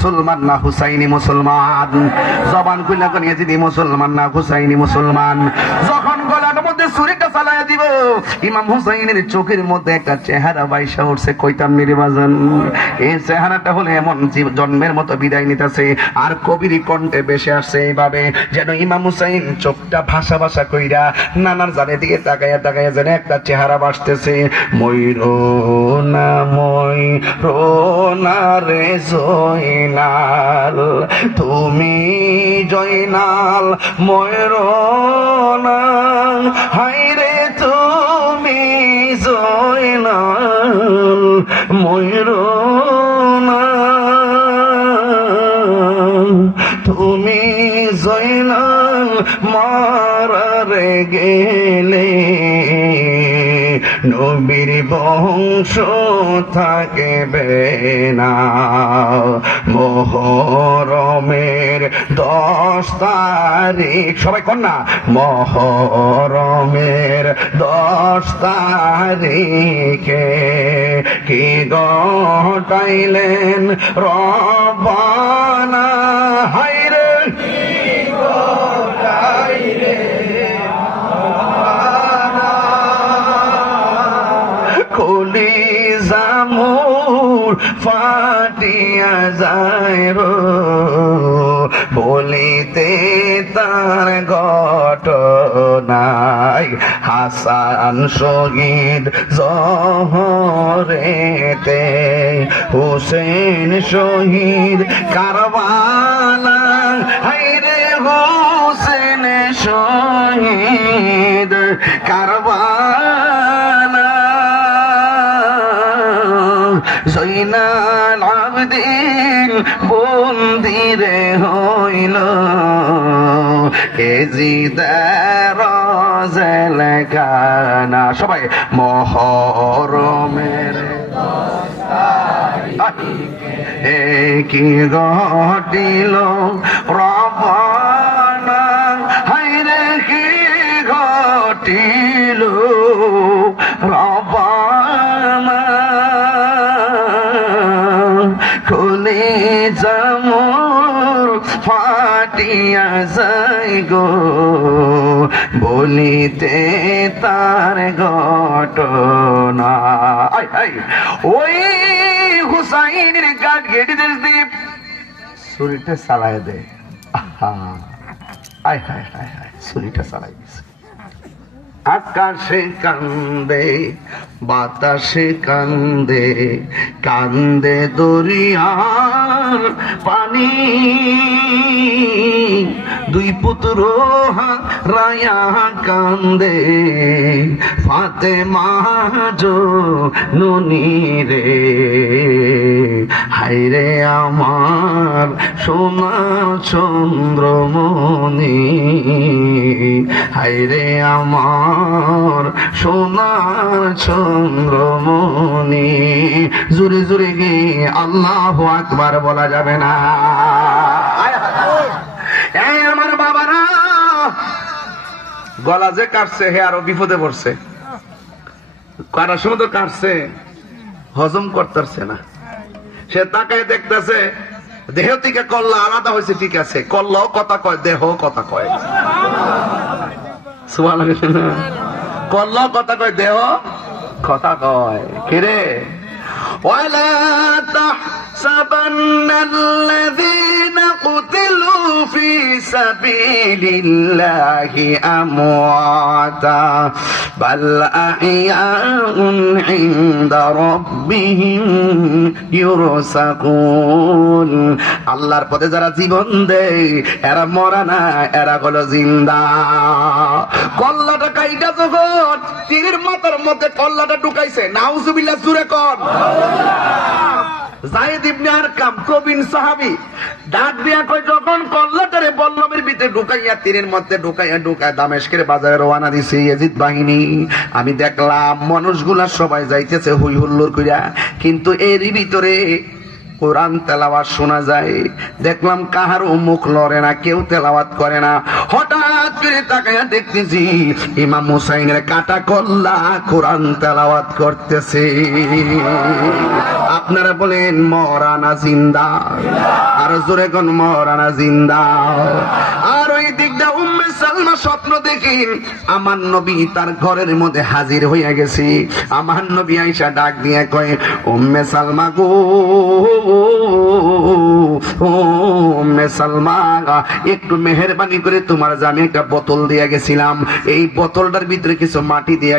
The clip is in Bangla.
মুসলমান না হুসাইনি মুসলমান? জবান খুলে কোন ইয়াজিদি মুসলমান না হুসাইনি মুসলমান? যখন গলার মধ্যে ছুরিটা চালায়া দিব, ইমাম হুসাইনের চোখের মধ্যে একটা চেহারা বাইসা উঠছে, কইতাম নির্বাচন। এই চেহারাটা হলে এমন জন্মের মতো বিদায় নিতেছে, আর কবির কণ্ঠে বেশে আসছে এইভাবে, যেন ইমাম হুসাইন চোখটা ভাষা ভাষা কইরা নানার জানে দিকে তাকাইয়া তাকাইয়া যেন একটা চেহারা বাসতেছে। ময়ূরো না ময়ূরো না রে জয়নাল, তুমি জয়নাল ময়ূরো না, হায়রে তুমি জয়নাল ময়ূরো না, তুমি জয়নাল মারারে গেলে নবীর বংশ থাকবে না। মুহররমের 10 তারিখ, সবাই কন্যা, মুহররমের 10 তারিখে কি ঘটাইলেন রব্বানা, হায়রে কলিজা মোর ফাটিয়া যায় রো, বলিতে তার ঘটনাই। হাসান শহীদ জহরেতে, হুসেন শহীদ কারবালা, হায়রে হুসেন শহীদ কারবালা। জয়নাল আবদিন বন্দিরে হইল, এজিদের জেলখানা। সবাই মুহররমের কি ঘটিল রব্বানা, হায়রে কি ঘটিল রব্বানা, কলিজা মোর ফাটিয়া যায় গো, বলিতে তার ঘটনা। ওই হুসাইনের গাট গেটে দিয়ে ছুরিটা চালায় দে, আয় হায় হায় হায়, ছুরিটা চালাই দিছে। আকাশে কান্দে বাতাসে কান্দে, কান্দে দরিয়ার পানি, দুই পুত্র হারায়া কান্দে ফাতেমা জননী রে, হায়রে আমার সোনার চন্দ্রমণি, হায়রে আমার সোনার চন্দ্রমণি। জোরে জোরে গে আল্লাহু আকবার বলা যাবে না? আমার বাবারা, গলা যে কাটছে হে আরো বিপদে পড়ছে। কাটার সময় তো কাটছে, হজম করতেছে না। সে তাকায় দেখতেছে দেহ থেকে কল্লা আলাদা হয়েছে, ঠিক আছে, কল্লাও কথা কয়, দেহ কথা কয়। সুবহানাল্লাহ, কল্লাও কথা কয়, দেহ কথা কয়। কিরে ওয়ালা তাহসাবান্নাল্লাযীনা কুতিলু ফী সাবিলিল্লাহি আমওয়াতা বাল আহইয়াউন ইনদা রাব্বিহিম ইউরসাকুন। আল্লাহর পথে যারা জীবন দেয় এরা মরা না, এরা হলো জিন্দা। কল্লাটা কাইটা যখন তীরের মাথার মধ্যে কল্লাটা ঢুকাইছে, নাউজুবিল্লাহ, জোরে কর। যায়েদ ইবনে আরকাম প্রবীণ সাহাবী ডাক দিয়া কয়, যখন কল্লাটারে বল্লমের ভিতরে ঢুকাইয়া তীরের মধ্যে ঢুকাইয়া দামেস্কের বাজারে রওনা দিছে ইয়াজিদ বাহিনী, আমি দেখলাম মানুষগুলা সবাই যাইতেছে হই হুল্লোড় কইরা, কিন্তু এরই ভিতরে কোরআন তেলাওয়াত শোনা যায়। দেখলাম কাহারও মুখ লড়ে না, কেউ তেলাওয়াত করে না। হঠাৎ করে তাকায়া দেখতেছি ইমাম হুসাইনের কাটা কল্লা কোরআন তেলাওয়াত করতেছে। আপনারা বলেন মরানা জিন্দা, আর জোরে কোন মরানা জিন্দা। আর ওই দিকটা উম্মে সালমা স্বপ্ন দেখি আমার নবী তার ঘরের মধ্যে হাজির হইয়া গেছে। আমার নবী আয়েশা ডাক দিয়ে কয়, উম্মে সালমা গো, উম্মে সালমা, একটু মেহেরবানি করে তোমার জানে একটা বোতল দিয়া গেছিলাম, এই বোতলটার ভিতরে কিছু মাটি দিয়া